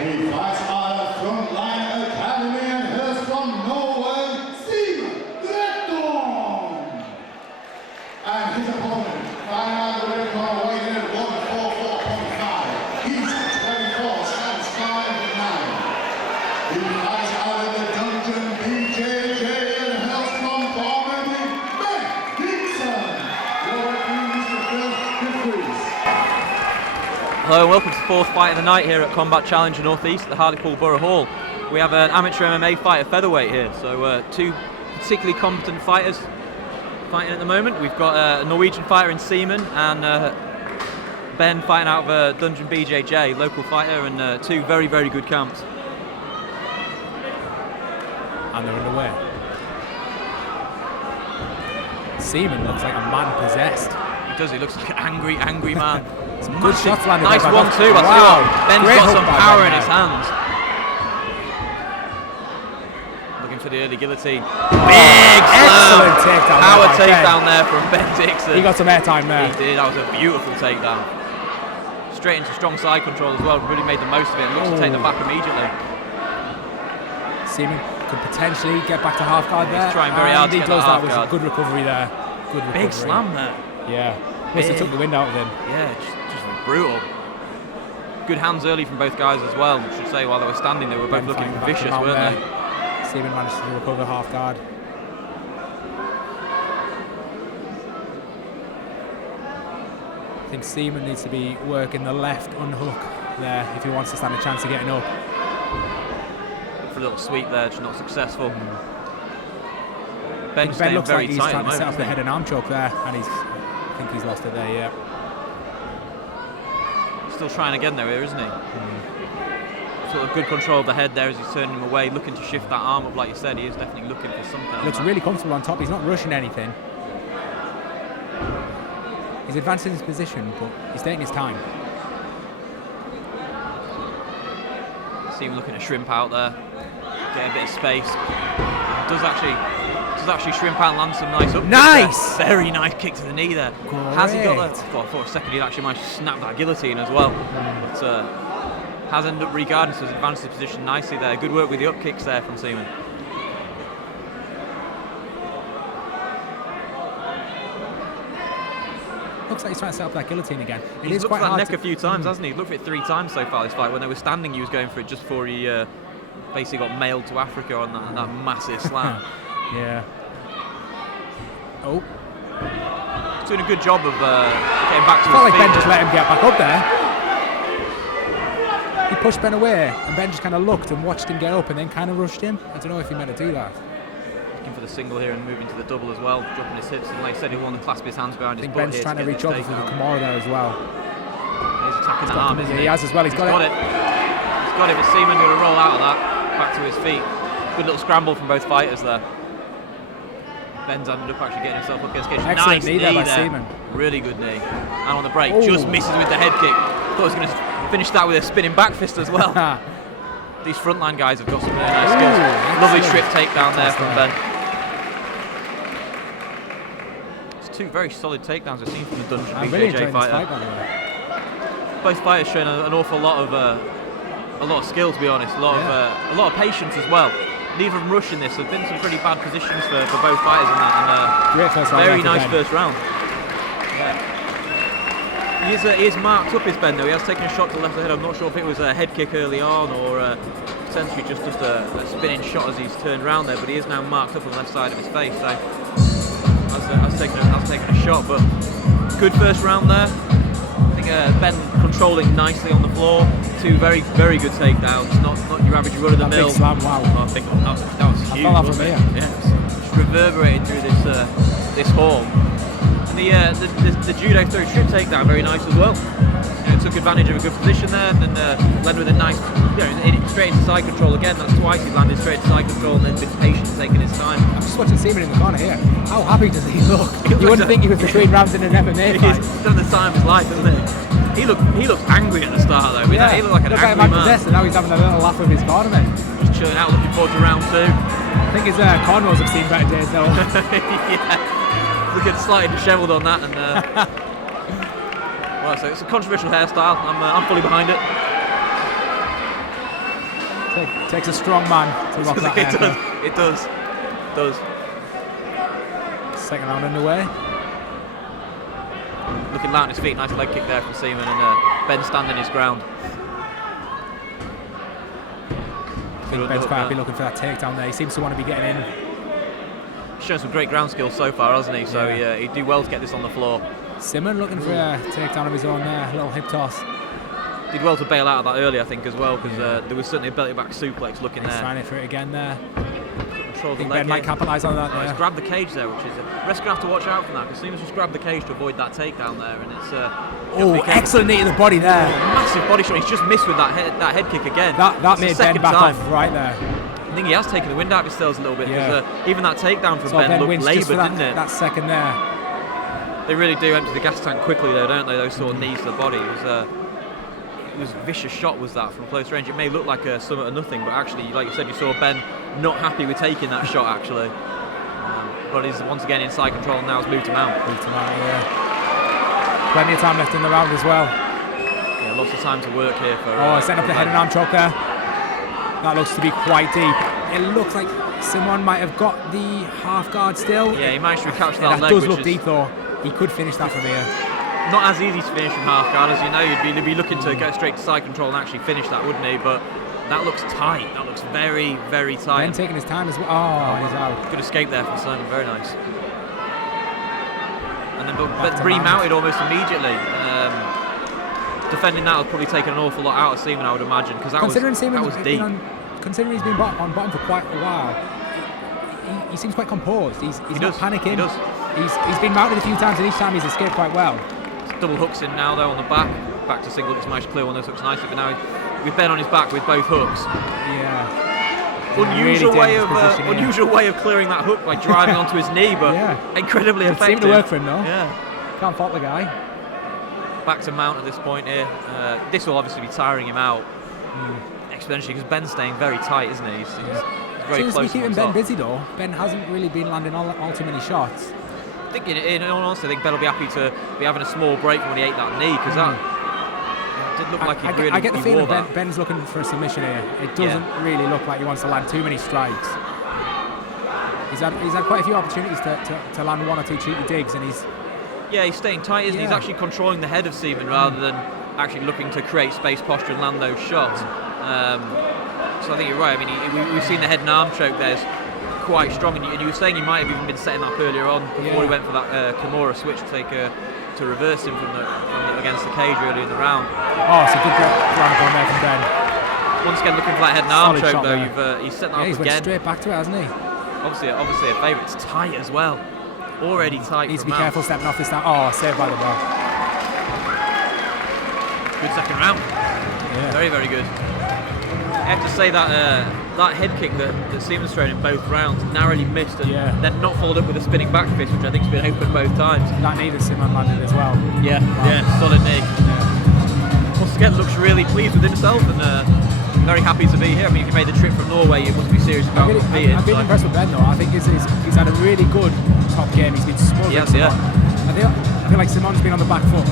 He fights out of Frontline Academy and hails from Norway, Simen Grottum. And his opponent, fighting out of the red corner, weighing in at 144.5. He's 24, stands 5'9". He fights out of the Dungeon BJJ and hails from Normandy, Dickson. Your referee, Mr. Phil DeVries. Hello and welcome to the fourth fight of the night here at Combat Challenge Northeast at the Hartlepool Borough Hall. We have an amateur MMA fight at featherweight here, so two particularly competent fighters fighting at the moment. We've got a Norwegian fighter in Simen and Ben fighting out of Dungeon BJJ, local fighter, and two very, very good camps. And they're underway. Simen looks like a man possessed. He does, he looks like an angry man. Some good shots landed. Nice 1-2, I'll tell you what. Ben's got some power in his hands. Looking for the early guillotine. Big excellent takedown. Power takedown there from Ben Dickson. He got some airtime there. He did, that was a beautiful takedown. Straight into strong side control as well, really made the most of it. Looks to take the back immediately. Simen could potentially get back to half guard there. He's trying very hard to he get does that half that guard. with a good recovery there. Good recovery. Big slam there. Yeah. Must have took the wind out of him. Yeah, just brutal. Good hands early from both guys as well. I should say while they were standing, they were both looking vicious, weren't they? Simen managed to recover half guard. I think Simen needs to be working the left unhook there if he wants to stand a chance of getting up. For a little sweep there, just not successful. Ben looks very like he's tight trying to set up the head and arm choke there, and I think he's lost it there, yeah. Still trying again though here, isn't he? Sort of good control of the head there as he's turning him away, looking to shift that arm up like you said. He is definitely looking for something. He looks really comfortable on top. He's not rushing anything. He's advancing his position, but he's taking his time. See him looking to shrimp out there, get a bit of space. Does actually shrimp out and land some nice up. Nice! Very nice kick to the knee there. Great. Has he got that? Well, for a second he'd actually managed to snap that guillotine as well. But has ended up regarding, so he's advanced his position nicely there. Good work with the up kicks there from Simen. Looks like he's trying to set up that guillotine again. He's looked at that neck a few times, hasn't he? He's looked at it 3 times so far this fight. When they were standing, he was going for it just before he basically got mailed to Africa on that massive slam. Yeah. Oh. He's doing a good job of getting back to his feet. It's not like Ben just let him get back up there. He pushed Ben away, and Ben just kind of looked and watched him get up and then kind of rushed him. I don't know if he meant to do that. Looking for the single here and moving to the double as well, dropping his hips, and like I said, he wanted to clasp his hands behind his butt. I think Ben's trying to reach over for the Kimura there as well. He's attacking the arm, isn't he? He has as well, he's got it. He's got it, but Simen going to roll out of that, back to his feet. Good little scramble from both fighters there. Ben's ended up actually getting himself up against cage. Nice knee there by Simen. Really good knee. And on the break, just misses with the head kick. Thought he was going to finish that with a spinning back fist as well. These frontline guys have got some really nice skills. Lovely strip takedown there from Ben. It's 2 very solid takedowns I've seen from the Dungeon BJJ fighter. Both fighters showing an awful lot of skill, to be honest. A lot of patience as well. Neither of them rushing this. There's been some pretty bad positions for both fighters in that. Great first round. Very nice first round. Yeah. He is marked up, his Ben, though. He has taken a shot to the left of the head. I'm not sure if it was a head kick early on or potentially just a spinning shot as he's turned around there, but he is now marked up on the left side of his face. So has taken a shot, but good first round there. I think Ben controlling nicely on the floor. 2 very, very good takedowns. Not your average run of the mill. Big slam, wow. I think that was huge. I felt that from here. Yeah, it's reverberated through this hall. And the judo throw strip takedown very nice as well. Took advantage of a good position there, and then led with a nice, straight into side control again. That's twice he's landed straight into side control and then been patient, taking his time. I'm just watching Simen in the corner here. How happy does he look? You wouldn't think he was between rounds in an MMA fight. He's done the time of his life, hasn't he? He looked angry at the start though. Yeah, he looked like an angry man. Possessed, and now he's having a little laugh with his cornerman. Just chilling out, looking forward to round 2. I think his cornrows have seen better days though. Yeah, looking slightly dishevelled on that, and well, so it's a controversial hairstyle. I'm fully behind it. Takes a strong man to lock that ankle. It does. Second round underway. Looking light on his feet, nice leg kick there from Simen, and Ben standing his ground. I think Ben's quite happy looking for that takedown there. He seems to want to be getting in. He's shown some great ground skills so far, hasn't he? So he'd do well to get this on the floor. Simen looking for a takedown of his own there, a little hip toss. Did well to bail out of that early, I think, as well, because there was certainly a belly back suplex looking there. He's trying it for it again there. Control I think the leg Ben might capitalise on that there. He's grabbed the cage there, which is ref's gonna have to watch out for that, because Simen's just grabbed the cage to avoid that takedown there, and it's excellent knee to the body there. Massive body shot. He's just missed with that head kick again. That made Ben back off right there. I think he has taken the wind out of his sails a little bit, because even that takedown from Ben looked laboured, didn't it? That second there. They really do empty the gas tank quickly, though, don't they? Those sort of knees to the body. It was a vicious shot, was that, from close range. It may look like a sum or nothing, but actually, like you said, you saw Ben not happy with taking that shot, actually. But he's once again in side control and now has moved him out. Plenty of time left in the round as well. Yeah, lots of time to work here for. Setting up the head and arm choke there. That looks to be quite deep. It looks like Simen might have got the half guard still. Yeah, he managed to recapture that leg. That does look deep though. He could finish that from here. Not as easy to finish from half guard, as you know. You'd be looking to go straight to side control and actually finish that, wouldn't he? But that looks tight. That looks very, very tight. Ben taking his time as well. Oh, he's out. Good escape there from Simen. Very nice. And then remounted almost immediately. Defending that will probably take an awful lot out of Simen, I would imagine, because that was deep. Considering he's been on bottom for quite a while, he seems quite composed. He's not panicking. He does. He's been mounted a few times, and each time he's escaped quite well. Double hooks in now though on the back to single. He's managed to clear one of those hooks nicely, but now with Ben on his back with both hooks. Yeah. Unusual way of clearing that hook by driving onto his knee, but incredibly effective. It seemed to work for him though. Yeah. Can't fault the guy. Back to mount at this point here. This will obviously be tiring him out exponentially, because Ben's staying very tight, isn't he? He's very close. Seems to be keeping Ben busy though. Ben hasn't really been landing all too many shots. I think, in all honesty, I think Ben will be happy to be having a small break when he ate that knee, because that did look like he really. I get the feeling Ben's looking for a submission here. It doesn't really look like he wants to land too many strikes. He's had quite a few opportunities to land one or two cheeky digs, and he's staying tight, isn't he? He's actually controlling the head of Simen rather than actually looking to create space, posture, and land those shots. So I think you're right. I mean, we've seen the head and arm choke there's quite strong, and you were saying he might have even been setting up earlier on before he went for that Kimura switch to reverse him from against the cage earlier in the round. Oh, it's a good round on there from Ben. Once again, looking for that head and arm choke though. He's setting up he's again. Went straight back to it, hasn't he? Obviously a favourite. It's tight as well. Already tight. Needs to be careful stepping off this now. Oh, saved by the bell. Good second round. Yeah. Very, very good. I have to say that that head kick that Simen's thrown in both rounds narrowly missed, and then not followed up with a spinning back fist, which I think's been open both times. That knee that Simen landed as well. Solid knee. Once again, looks really pleased with himself and very happy to be here. I mean, if you made the trip from Norway, you must be serious about being. I've been impressed with Ben though. I think he's had a really good top game. He's been smothering. Yes, yeah. I feel like Simon's been on the back foot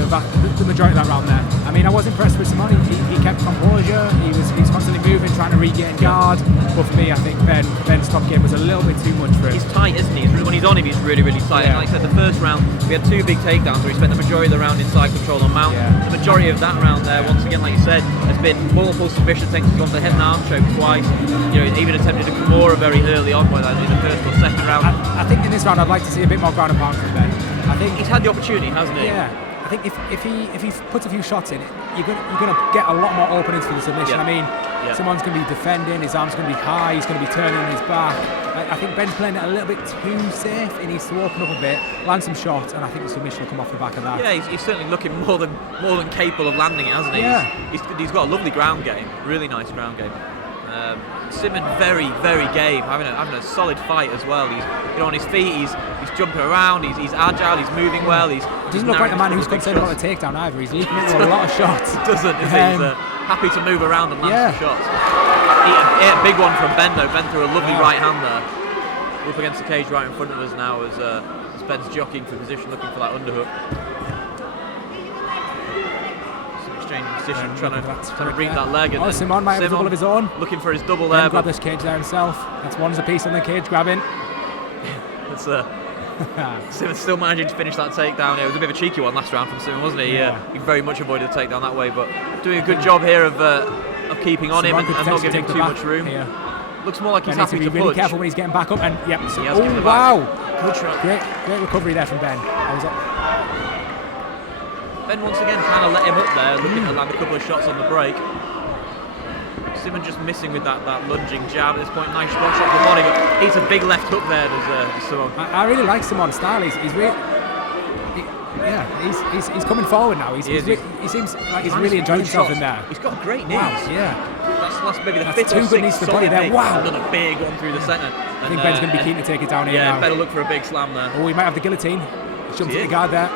the majority of that round there. I mean, I was impressed with Simon. He kept composure. He was constantly moving, trying to regain guard. But for me, I think Ben's top game was a little bit too much for him. He's tight, isn't he? When he's on him, he's really, really tight. And like I said, the first round, we had two big takedowns where he spent the majority of the round inside control on mount. The majority of that round there, once again, like you said, has been multiple submission things. He's gone for the head and arm choke twice. You know, even attempted a Kimura very early on, whether in the first or second round. I think in this round, I'd like to see a bit more ground and pound from Ben. I think he's had the opportunity, hasn't he? Yeah. I think if he puts a few shots in, you're going to get a lot more openings for the submission. I mean, someone's going to be defending, his arm's going to be high, he's going to be turning his back. I think Ben's playing it a little bit too safe. He needs to open up a bit, land some shots, and I think the submission will come off the back of that. Yeah, he's certainly looking more than capable of landing it, hasn't he? Yeah. He's got a lovely ground game, really nice ground game. Simen very, very game, having a solid fight as well. He's on his feet, he's jumping around, he's agile, he's moving well. He doesn't look like a man who's concerned about the takedown either. He's leaping into a lot of shots. He doesn't. He's happy to move around and land some shots. He ate a big one from Ben though. Ben threw a lovely right hand there. Up against the cage right in front of us now as Ben's jockeying for position, looking for that underhook. exchanging position, trying to read that leg. And Simen might have a double of his own. Looking for his double Ben there. grab this cage there himself. That's one's a piece on the cage, grabbing. It's Simen still managing to finish that takedown. It was a bit of a cheeky one last round from Simen, wasn't he? Yeah. He very much avoided the takedown that way, but doing a good job here of keeping on him and not giving him too much room. Here. Looks more like he's Ben needs happy to to be really punch. careful when he's getting back up. And yep. So, He has given the back. Wow! Good shot. Great recovery there from Ben. Ben once again kind of let him up there, looking to land a couple of shots on the break. Simen just missing with that lunging jab at this point. Nice shot to the body, but he's a big left hook there. There's Simen. I really like Simen's style. He's really. He's coming forward now. He seems like he's really enjoying himself in there. He's got great knees. Wow, yeah. That's maybe the That's fifth or two good knees sixth to the body solid there. knee. Wow. Another big one through the centre. I think Ben's going to be keen to take it down here now. Yeah, better look for a big slam there. Oh, he might have the guillotine. He jumped at the guard there.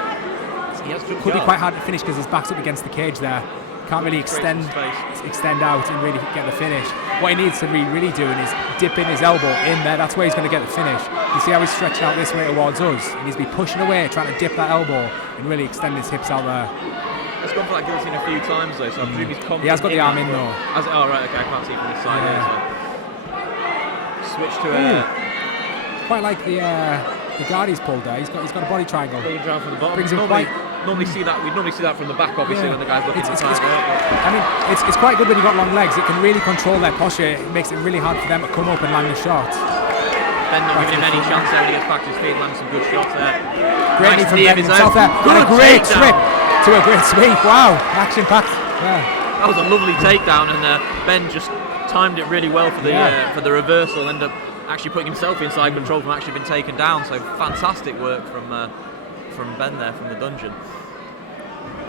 He has Could be quite hard to finish because his back's up against the cage there. Can't really extend out and really get the finish. What he needs to be really doing is dipping his elbow in there. That's where he's going to get the finish. You see how he's stretching out this way towards us. He needs to be pushing away, trying to dip that elbow and really extend his hips out there. He's gone for that guillotine a few times though, so I presume he's confident. He has got the arm in though. Oh right, okay, I can't see from this side here. So. Switch to quite like the guard he's pulled there. He's got a body triangle. Down from the bottom. Brings him quite. We'd normally see that from the back, obviously, when the guy's looking to target. I mean, it's quite good when you've got long legs. It can really control their posture. It makes it really hard for them to come up and land the shot. Ben not giving him any chance there when he gets back to his feet, landing some good shots there. Great Nice knee from knee of Ben his himself own. there. And a great trip to a great sweep. Wow, action-packed. Yeah. That was a lovely takedown, and Ben just timed it really well for the reversal. Ended up actually putting himself inside control from actually being taken down. So fantastic work from Ben there from the dungeon.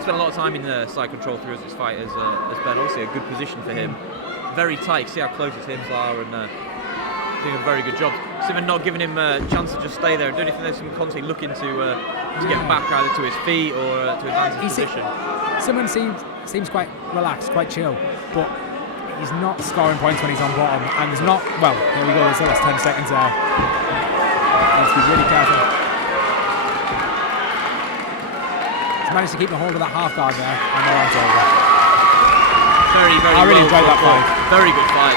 Spent a lot of time in side control through this fight as Ben. Obviously a good position for him. Very tight. See how close his hips are, and doing a very good job. Simen not giving him a chance to just stay there. Don't you think there's some Conte looking to get back either to his feet or to advance his position? Simen seems quite relaxed, quite chill, but he's not scoring points when he's on bottom, and there's not. Well, here we go. There's last 10 seconds there. He needs to be really careful. Managed to keep a hold of that half guard there, and now it's over. Very I really enjoyed that fight. Very good fight.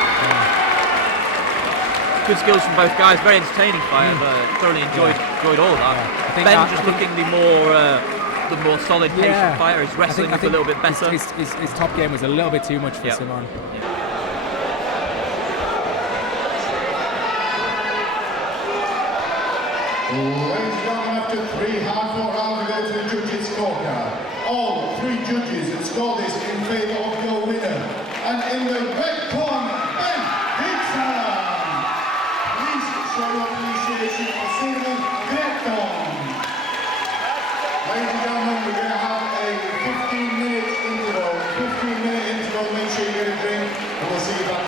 Good skills from both guys. Very entertaining fight. I've thoroughly enjoyed all of that. Yeah. Ben just looking the more solid, patient fighter. His wrestling was a little bit better. His top game was a little bit too much for Simen. Ladies and gentlemen, after 3 hard-fought rounds, we go to the judges' scorecard. All 3 judges have scored this in favour of your winner. And in the red corner, Dickson! Please show your appreciation for Simen Grottum. Ladies and gentlemen, we're going to have a 15-minute interval. 15-minute interval, make sure you get a drink, and we'll see you back.